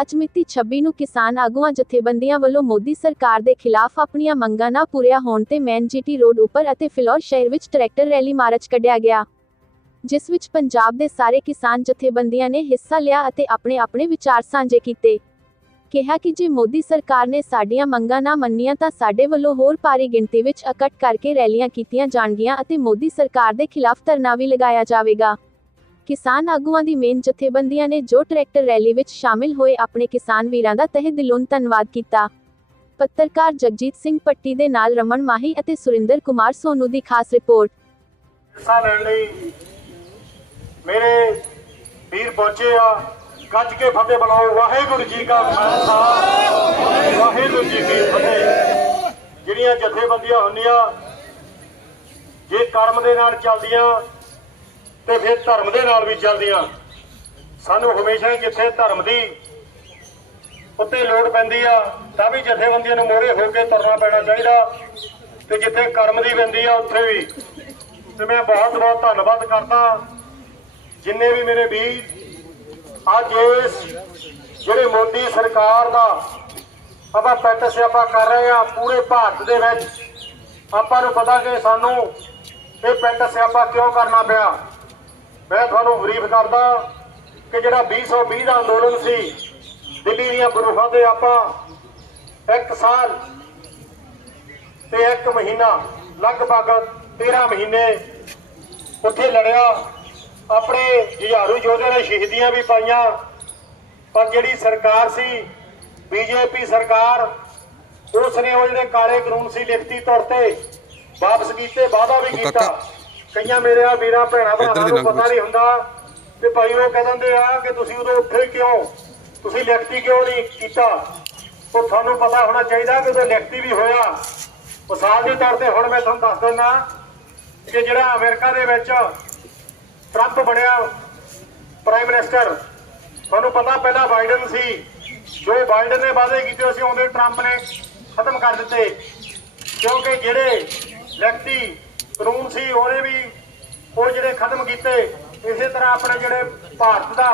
ਅੱਜ ਮਿਤੀ 26 ਨੂੰ ਕਿਸਾਨ ਆਗੂਆਂ ਜਥੇਬੰਦੀਆਂ ਵੱਲੋਂ ਮੋਦੀ ਸਰਕਾਰ ਦੇ ਖਿਲਾਫ ਆਪਣੀਆਂ ਮੰਗਾਂ ਨਾ ਪੂਰੀਆਂ ਹੋਣ ਤੇ ਮੈਨ ਜੀਟੀ ਰੋਡ ਉੱਪਰ ਅਤੇ ਫਿਲੌਰ ਸ਼ਹਿਰ ਵਿੱਚ ਟਰੈਕਟਰ ਰੈਲੀ ਮਾਰਚ ਕੱਢਿਆ ਗਿਆ। ਜਿਸ ਵਿੱਚ ਪੰਜਾਬ ਦੇ ਸਾਰੇ ਕਿਸਾਨ ਜਥੇਬੰਦੀਆਂ ਨੇ ਹਿੱਸਾ ਲਿਆ ਅਤੇ ਆਪਣੇ ਆਪਣੇ ਵਿਚਾਰ ਸਾਂਝੇ ਕੀਤੇ। ਕਿਹਾ ਕਿ ਜੇ ਮੋਦੀ ਸਰਕਾਰ ਨੇ ਸਾਡੀਆਂ ਮੰਗਾਂ ਨਾ ਮੰਨੀਆਂ ਤਾਂ ਸਾਡੇ ਵੱਲੋਂ ਹੋਰ ਭਾਰੀ ਗਿਣਤੀ ਵਿੱਚ ਇਕੱਠ ਕਰਕੇ ਰੈਲੀਆਂ ਕੀਤੀਆਂ ਜਾਣਗੀਆਂ ਅਤੇ ਮੋਦੀ ਸਰਕਾਰ ਦੇ ਖਿਲਾਫ ਧਰਨਾ ਵੀ ਲਗਾਇਆ ਜਾਵੇਗਾ। ਕਿਸਾਨ ਆਗੂਆਂ ਦੀ ਮੇਨ ਜਥੇਬੰਦੀਆਂ ਨੇ ਜੋ ਟਰੈਕਟਰ ਰੈਲੀ ਵਿੱਚ ਸ਼ਾਮਿਲ ਹੋਏ ਆਪਣੇ ਕਿਸਾਨ ਵੀਰਾਂ ਦਾ ਤਹਿ ਦਿਲੋਂ ਧੰਨਵਾਦ ਕੀਤਾ। ਪੱਤਰਕਾਰ ਜਗਜੀਤ ਸਿੰਘ ਪੱਟੀ ਦੇ ਨਾਲ ਰਮਨ ਮਾਹੀ ਅਤੇ ਸੁਰਿੰਦਰ ਕੁਮਾਰ ਸੋਨੂ ਦੀ ਖਾਸ ਰਿਪੋਰਟ। ਹਿੱਸਾ ਲੈਣ ਲਈ ਮੇਰੇ ਵੀਰ ਪਹੁੰਚੇ ਆ। ਗੱਜ ਕੇ ਫਤਿਹ ਬੁਲਾਓ ਵਾਹਿਗੁਰੂ ਜੀ ਕਾ ਖਾਲਸਾ। ਵਾਹਿਗੁਰੂ ਜੀ ਕੀ ਫਤਿਹ। ਜਿਹੜੀਆਂ ਜਥੇਬੰਦੀਆਂ ਹੁੰਦੀਆਂ, ਜੇ ਕਰਮ ਦੇ ਨਾਲ ਚੱਲਦੀਆਂ ਤੇ ਫਿਰ ਧਰਮ ਦੇ ਨਾਲ ਵੀ ਚੱਲਦੀਆਂ। ਸਾਨੂੰ ਹਮੇਸ਼ਾ ਜਿੱਥੇ ਧਰਮ ਦੀ ਉੱਤੇ ਲੋੜ ਪੈਂਦੀ ਆ, ਤਾਂ ਵੀ ਜਥੇਬੰਦੀਆਂ ਨੂੰ ਮੋਹਰੇ ਹੋ ਕੇ ਤੁਰਨਾ ਪੈਣਾ ਚਾਹੀਦਾ। ਤੇ ਜਿੱਥੇ ਕਰਮ ਦੀ ਪੈਂਦੀ ਆ, ਉੱਥੇ ਵੀ। ਤੇ ਮੈਂ ਬਹੁਤ ਬਹੁਤ ਧੰਨਵਾਦ ਕਰਦਾ, ਜਿੰਨੇ ਵੀ ਮੇਰੇ ਵੀਰ, ਅੱਜ ਇਸ ਜਿਹੜੇ ਮੋਦੀ ਸਰਕਾਰ ਦਾ ਆਪਾਂ ਪੈਟ ਸਿਆਪਾ ਕਰ ਰਹੇ ਆ ਪੂਰੇ ਭਾਰਤ ਦੇ ਵਿੱਚ। ਆਪਾਂ ਨੂੰ ਪਤਾ ਕਿ ਸਾਨੂੰ ਇਹ ਪੈਟ ਸਿਆਪਾ ਕਿਉਂ ਕਰਨਾ ਪਿਆ। ਮੈਂ ਤੁਹਾਨੂੰ ਬਰੀਫ ਕਰਦਾ ਕਿ ਜਿਹੜਾ 2020 ਦਾ ਅੰਦੋਲਨ ਸੀ ਦਿੱਲੀ ਦੀਆਂ ਬਰੂਹਾਂ ਤੇ ਆਪਾਂ ਇੱਕ ਸਾਲ ਤੇ ਇੱਕ ਮਹੀਨਾ ਲਗਭਗ 13 ਮਹੀਨੇ ਉੱਥੇ ਲੜਿਆ ਆਪਣੇ ਜੁਝਾਰੂ ਯੋਧਿਆਂ ਨੇ ਸ਼ਹੀਦੀਆਂ ਵੀ ਪਾਈਆਂ ਪਰ ਜਿਹੜੀ ਸਰਕਾਰ ਸੀ ਬੀਜੇਪੀ ਸਰਕਾਰ ਉਸ ਨੇ ਉਹ ਜਿਹੜੇ ਕਾਲੇ ਕਾਨੂੰਨ ਸੀ ਲਿਖਤੀ ਤੌਰ ਤੇ ਵਾਪਸ ਕੀਤੇ ਵਾਅਦਾ ਵੀ ਕੀਤਾ। ਕਈਆਂ ਮੇਰੇ ਆ ਵੀਰਾਂ ਭੈਣਾਂ ਭਰਾਵਾਂ ਨੂੰ ਪਤਾ ਨਹੀਂ ਹੁੰਦਾ ਕਿ ਭਾਈ ਉਹ ਕਹਿੰਦੇ ਆ ਕਿ ਤੁਸੀਂ ਉਦੋਂ ਉੱਥੇ ਕਿਉਂ? ਤੁਸੀਂ ਲਿਖਤੀ ਕਿਉਂ ਨਹੀਂ ਕੀਤਾ? ਉਹ ਤੁਹਾਨੂੰ ਪਤਾ ਹੋਣਾ ਚਾਹੀਦਾ ਕਿ ਉਦੋਂ ਲਿਖਤੀ ਵੀ ਹੋਇਆ। ਮਿਸਾਲ ਦੇ ਤੌਰ ਤੇ ਹੁਣ ਮੈਂ ਤੁਹਾਨੂੰ ਦੱਸ ਦਿੰਦਾ ਕਿ ਜਿਹੜਾ ਅਮਰੀਕਾ ਦੇ ਵਿੱਚ ਟਰੰਪ ਬਣਿਆ ਪ੍ਰਾਈਮ ਮਿਨਿਸਟਰ ਤੁਹਾਨੂੰ ਪਤਾ ਪਹਿਲਾਂ ਬਾਈਡਨ ਸੀ। ਜੋ ਬਾਈਡਨ ਨੇ ਵਾਅਦੇ ਕੀਤੇ ਸੀ ਉਹਦੇ ਟਰੰਪ ਨੇ ਖਤਮ ਕਰ ਦਿੱਤੇ। ਕਿਉਂਕਿ ਜਿਹੜੇ ਲਿਖਤੀ ਕਾਨੂੰਨ ਸੀ ਉਹਨੇ ਵੀ ਉਹ ਜਿਹੜੇ ਖਤਮ ਕੀਤੇ, ਇਸੇ ਤਰ੍ਹਾਂ ਆਪਣੇ ਜਿਹੜੇ ਭਾਰਤ ਦਾ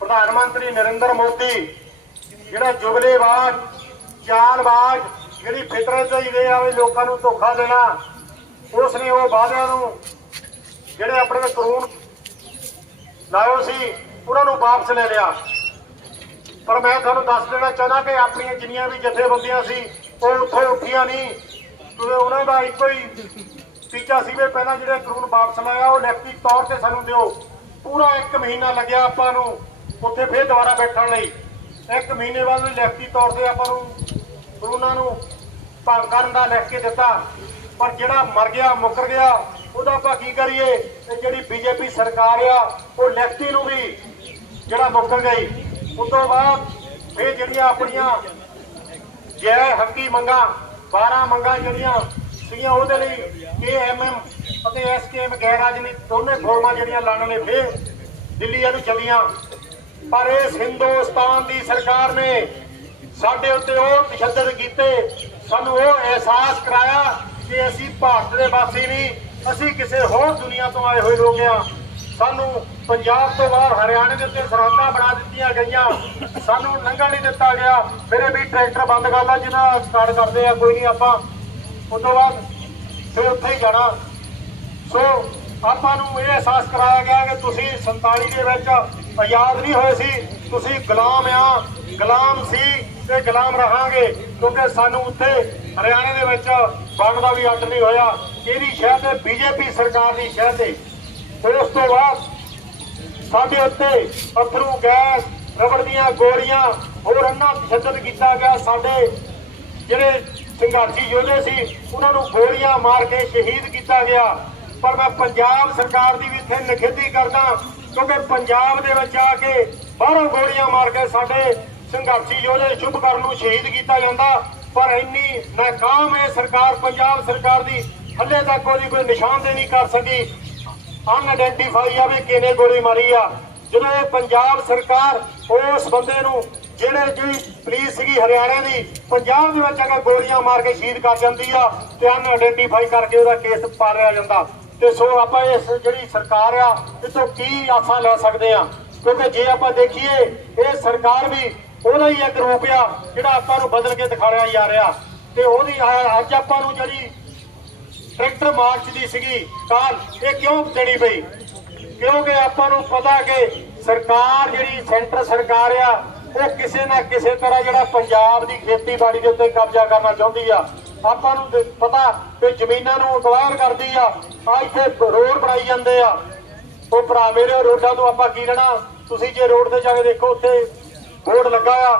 ਪ੍ਰਧਾਨ ਮੰਤਰੀ ਨਰਿੰਦਰ ਮੋਦੀ, ਜਿਹੜਾ ਜੁਗਲੇਬਾਜ਼ ਚਾਲਬਾਜ਼ ਜਿਹੜੀ ਫਿਤਰਤ ਹੀ ਦੇ ਆਵੇ ਲੋਕਾਂ ਨੂੰ ਧੋਖਾ ਦੇਣਾ ਉਸ ਨੇ ਉਹ ਵਾਅਦਿਆਂ ਨੂੰ ਜਿਹੜੇ ਆਪਣੇ ਕਾਨੂੰਨ ਲਾਇਓ ਸੀ, ਉਹਨਾਂ ਨੂੰ ਵਾਪਸ ਲੈ ਲਿਆ। ਪਰ ਮੈਂ ਤੁਹਾਨੂੰ ਦੱਸ ਦੇਣਾ ਚਾਹੁੰਦਾ ਕਿ ਆਪਣੀਆਂ ਜਿੰਨੀਆਂ ਵੀ ਜਥੇਬੰਦੀਆਂ ਸੀ, ਉਹ ਉੱਥੋਂ ਉੱਠੀਆਂ ਨਹੀਂ, ਕਿਉਂਕਿ ਉਹਨਾਂ ਦਾ ਇੱਕੋ ਹੀ ਟੀਚਾ ਸੀ ਪਹਿਲਾਂ ਜਿਹੜੇ ਕਾਨੂੰਨ ਵਾਪਸ ਲਾਇਆ, ਉਹ ਲਿਖਤੀ ਤੌਰ ਤੇ ਸਾਨੂੰ ਦਿਓ। ਪੂਰਾ 1 ਮਹੀਨਾ ਲੱਗਿਆ ਆਪਾਂ ਨੂੰ ਉੱਥੇ ਫੇਰ ਦੁਬਾਰਾ ਬੈਠਣ ਲਈ। ਇੱਕ ਮਹੀਨੇ ਬਾਅਦ ਲਿਖਤੀ ਤੌਰ ਤੇ ਆਪਾਂ ਨੂੰ ਕਾਨੂੰਨਾਂ ਨੂੰ ਭੰਗ ਕਰਨ ਦਾ ਲਿਖ ਕੇ ਦਿੱਤਾ। ਪਰ ਜਿਹੜਾ ਮਰ ਗਿਆ, ਮੁੱਕਰ ਗਿਆ, ਉਹਦਾ ਆਪਾਂ ਕੀ ਕਰੀਏ? ਇਹ ਜਿਹੜੀ ਬੀਜੇਪੀ ਸਰਕਾਰ ਆ, ਉਹ ਲਿਖਤੀ ਨੂੰ ਵੀ ਜਿਹੜਾ ਮੁੱਕਰ ਗਈ। ਉਸ ਤੋਂ ਬਾਅਦ ਇਹ ਜਿਹੜੀਆਂ ਆਪਣੀਆਂ ਜੈ ਹੱਕੀ ਮੰਗਾ 12 ਮੰਗਾ ਜਿਹੜੀਆਂ ਸੀਗੀਆਂ ਉਹਦੇ ਲਈ ਕੇਐਮਐਮ ਅਤੇ ਐਸਕੇਐਮ ਗੈਰ ਰਾਜਨੀਤਿਕ ਦੋਨੇ ਫੋਰਮਾਂ ਜਿਹੜੀਆਂ ਲੜਨ ਨੇ, ਫੇਰ ਦਿੱਲੀ ਨੂੰ ਚੱਲੀਆਂ। ਪਰ ਇਸ ਹਿੰਦੁਸਤਾਨ ਦੀ ਸਰਕਾਰ ਨੇ ਸਾਡੇ ਉੱਤੇ ਉਹ ਤਸ਼ੱਦਦ ਕੀਤੇ। ਸਾਨੂੰ ਉਹ ਅਹਿਸਾਸ ਕਰਾਇਆ ਕਿ ਅਸੀਂ ਭਾਰਤ ਦੇ ਵਾਸੀ ਨਹੀਂ, ਅਸੀਂ ਕਿਸੇ ਹੋਰ ਦੁਨੀਆ ਤੋਂ ਆਏ ਹੋਏ ਲੋਕ ਆ ਸਾਨੂੰ ਪੰਜਾਬ ਤੋਂ ਬਾਹਰ ਹਰਿਆਣੇ ਦੇ ਉੱਤੇ ਸਰਹੱਦਾਂ ਬਣਾ ਦਿੱਤੀਆਂ ਗਈਆਂ। ਸਾਨੂੰ ਲੰਘਣ ਨਹੀਂ ਦਿੱਤਾ ਗਿਆ। ਮੇਰੇ ਵੀ ਟਰੈਕਟਰ ਬੰਦ ਕਰ ਲਾ ਜਿਹਨਾਂ ਸਟਾਰਟ ਕਰਦੇ ਆ, ਕੋਈ ਨਹੀਂ ਆਪਾਂ ਉਸ ਤੋਂ ਬਾਅਦ ਫਿਰ ਉੱਥੇ ਹੀ ਜਾਣਾ। ਸੋ ਆਪਾਂ ਨੂੰ ਇਹ ਅਹਿਸਾਸ ਕਰਾਇਆ ਗਿਆ ਕਿ ਤੁਸੀਂ 47 ਦੇ ਵਿੱਚ ਆਜ਼ਾਦ ਨਹੀਂ ਹੋਏ ਸੀ। ਤੁਸੀਂ ਗੁਲਾਮ ਆ, ਗੁਲਾਮ ਸੀ ਤੇ ਗੁਲਾਮ ਰਹਾਂਗੇ ਕਿਉਂਕਿ ਸਾਨੂੰ ਉੱਥੇ ਹਰਿਆਣੇ ਦੇ ਵਿੱਚ ਵੰਡ ਦਾ ਵੀ ਅੱਡ ਨਹੀਂ ਹੋਇਆ। ਇਹਦੀ ਸ਼ਹਿ ਤੇ ਬੀਜੇਪੀ ਸਰਕਾਰ ਦੀ ਸ਼ਹਿ ਤੇ ਉਸ ਤੋਂ ਬਾਅਦ ਸਾਡੇ ਉੱਤੇ ਅਥਰੂ, ਗੈਸ, ਰਬੜ ਦੀਆਂ ਗੋਲੀਆਂ ਹੋਰ ਅੰਨਾ ਤਸ਼ੱਦਦ ਕੀਤਾ ਗਿਆ। ਸਾਡੇ ਜਿਹੜੇ ਸੰਘਰਸ਼ੀ ਯੋਧੇ ਸੀ, ਉਹਨਾਂ ਨੂੰ ਗੋਲੀਆਂ ਮਾਰ ਕੇ ਸ਼ਹੀਦ ਕੀਤਾ ਗਿਆ। ਪਰ ਮੈਂ ਪੰਜਾਬ ਸਰਕਾਰ ਦੀ ਵੀ ਇੱਥੇ ਨਿਖੇਧੀ ਕਰਦਾ ਕਿਉਂਕਿ ਪੰਜਾਬ ਦੇ ਵਿੱਚ ਆ ਕੇ ਬਾਹਰੋਂ ਗੋਲੀਆਂ ਮਾਰ ਕੇ ਸਾਡੇ ਸੰਘਰਸ਼ੀ ਯੋਧੇ ਸ਼ੁਭ ਕਰਨ ਨੂੰ ਸ਼ਹੀਦ ਕੀਤਾ ਜਾਂਦਾ। ਪਰ ਇੰਨੀ ਨਾਕਾਮ ਹੈ ਸਰਕਾਰ, ਪੰਜਾਬ ਸਰਕਾਰ ਦੀ, ਹੱਲੇ ਤੱਕ ਉਹਦੀ ਕੋਈ ਨਿਸ਼ਾਨਦੇਹੀ ਨਹੀਂ ਕਰ ਸਕੀ। ਅਨਆਇਡੈਂਟੀਫਾਈ ਆ ਵੀ ਕਿਹਨੇ ਗੋਲੀ ਮਾਰੀ ਆ। ਜਦੋਂ ਇਹ ਪੰਜਾਬ ਸਰਕਾਰ ਉਸ ਬੰਦੇ ਨੂੰ ਜਿਹੜੇ ਜਿਹੜੀ ਪੁਲਿਸ ਸੀਗੀ ਹਰਿਆਣਾ ਦੀ, ਪੰਜਾਬ ਦੇ ਵਿੱਚ ਅਗਰ ਗੋਲੀਆਂ ਮਾਰ ਕੇ ਸ਼ਹੀਦ ਕਰ ਜਾਂਦੀ ਆ, ਤੇ ਅਨਆਇਡੈਂਟੀਫਾਈ ਕਰਕੇ ਉਹਦਾ ਕੇਸ ਪਾ ਲਿਆ ਜਾਂਦਾ। ਤੇ ਸੋ ਆਪਾਂ ਇਸ ਜਿਹੜੀ ਸਰਕਾਰ ਆ ਇਹ ਤੋਂ ਕੀ ਆਸਾਂ ਲੈ ਸਕਦੇ ਆ? ਕਿਉਂਕਿ ਜੇ ਆਪਾਂ ਦੇਖੀਏ, ਇਹ ਸਰਕਾਰ ਵੀ ਉਹਦਾ ਹੀ ਇੱਕ ਰੂਪ ਆ, ਜਿਹੜਾ ਆਪਾਂ ਨੂੰ ਬਦਲ ਕੇ ਦਿਖਾਇਆ ਜਾ ਰਿਹਾ। ਤੇ ਉਹਦੀ ਅੱਜ ਆਪਾਂ ਨੂੰ ਜਿਹੜੀ ਟਰੈਕਟਰ ਮਾਰਚ ਦੀ ਸੀਗੀ ਕਾਲ ਇਹ ਕਿਉਂ ਦੇਣੀ ਪਈ? ਕਿਉਂਕਿ ਆਪਾਂ ਨੂੰ ਪਤਾ ਕਿ ਸਰਕਾਰ ਜਿਹੜੀ ਸੈਂਟਰ ਸਰਕਾਰ ਆ ਉਹ ਕਿਸੇ ਨਾ ਕਿਸੇ ਤਰ੍ਹਾਂ ਜਿਹੜਾ ਪੰਜਾਬ ਦੀ ਖੇਤੀਬਾੜੀ ਦੇ ਉੱਤੇ ਕਬਜ਼ਾ ਕਰਨਾ ਚਾਹੁੰਦੀ ਆ। ਆਪਾਂ ਨੂੰ ਪਤਾ ਕਿ ਜ਼ਮੀਨਾਂ ਨੂੰ ਅਕਵਾਇਰ ਕਰਦੀ ਆ ਆ ਇੱਥੇ ਰੋਡ ਬਣਾਈ ਜਾਂਦੇ ਆ। ਉਹ ਭਰਾ ਮੇਰੇ ਰੋਡਾਂ ਤੋਂ ਆਪਾਂ ਕੀ ਲੈਣਾ? ਤੁਸੀਂ ਜੇ ਰੋਡ ਤੇ ਜਾ ਕੇ ਦੇਖੋ, ਉੱਥੇ ਬੋਰਡ ਲੱਗਾ ਆ।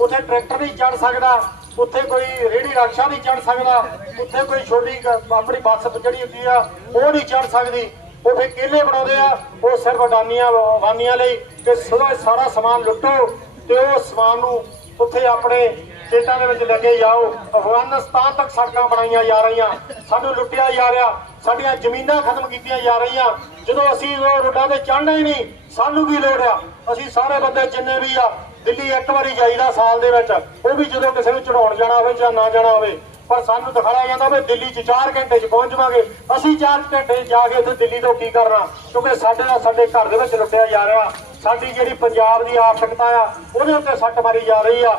ਉੱਥੇ ਟਰੈਕਟਰ ਨਹੀਂ ਚੜ ਸਕਦਾ, ਉੱਥੇ ਕੋਈ ਰੇੜੀ ਰਾਖਸ਼ਾ ਨਹੀਂ ਚੜ ਸਕਦਾ, ਉੱਥੇ ਕੋਈ ਛੋਟੀ ਆਪਣੀ ਬੱਸ ਜਿਹੜੀ ਹੁੰਦੀ ਆ, ਉਹ ਨਹੀਂ ਚੜ ਸਕਦੀ। ਉਹ ਫੇ ਕਿਲੇ ਬਣਾਉਂਦੇ ਆ, ਉਹ ਸਿਰਫ ਅਡਾਨੀਆਂ ਵਾਨੀਆਂ ਲਈ ਕਿ ਸਦਾ ਸਾਰਾ ਸਮਾਨ ਲੁੱਟੋ। ਤੇ ਉਹ ਸਮਾਨ ਨੂੰ ਉੱਥੇ ਆਪਣੇ ਸਟੇਟਾਂ ਦੇ ਵਿੱਚ ਲੈ ਕੇ ਜਾਓ ਅਫਗਾਨਿਸਤਾਨ ਤੱਕ ਸੜਕਾਂ ਬਣਾਈਆਂ ਜਾ ਰਹੀਆਂ। ਸਾਨੂੰ ਲੁੱਟਿਆ ਜਾ ਰਿਹਾ। ਸਾਡੀਆਂ ਜ਼ਮੀਨਾਂ ਖਤਮ ਕੀਤੀਆਂ ਜਾ ਰਹੀਆਂ। ਜਦੋਂ ਅਸੀਂ ਉਹ ਰੋਡਾਂ ਤੇ ਚੜ੍ਹਨਾ ਹੀ ਨਹੀਂ, ਸਾਨੂੰ ਕੀ ਲੋੜ ਆ? ਅਸੀਂ ਸਾਰੇ ਬੰਦੇ ਜਿੰਨੇ ਵੀ ਆ, ਦਿੱਲੀ ਇੱਕ ਵਾਰੀ ਜਾਈਦਾ ਸਾਲ ਦੇ ਵਿੱਚ। ਉਹ ਵੀ ਜਦੋਂ ਕਿਸੇ ਨੂੰ ਚੜਾਉਣ ਜਾਣਾ ਹੋਵੇ ਜਾਂ ਨਾ ਜਾਣਾ ਹੋਵੇ। ਪਰ ਸਾਨੂੰ ਦਿਖਾਇਆ ਜਾਂਦਾ ਵੀ ਦਿੱਲੀ 'ਚ 4 ਘੰਟੇ 'ਚ ਪਹੁੰਚ ਜਾਵਾਂਗੇ। ਅਸੀਂ 4 ਘੰਟੇ ਜਾ ਕੇ ਉੱਥੇ ਦਿੱਲੀ ਤੋਂ ਕੀ ਕਰਨਾ? ਕਿਉਂਕਿ ਸਾਡੇ ਨਾਲ ਸਾਡੇ ਘਰ ਦੇ ਵਿੱਚ ਲੁੱਟਿਆ ਜਾ ਰਿਹਾ। ਸਾਡੀ ਜਿਹੜੀ ਪੰਜਾਬ ਦੀ ਆਰਥਿਕਤਾ ਆ ਉਹਦੇ ਉੱਤੇ ਸੱਟ ਮਾਰੀ ਜਾ ਰਹੀ ਆ।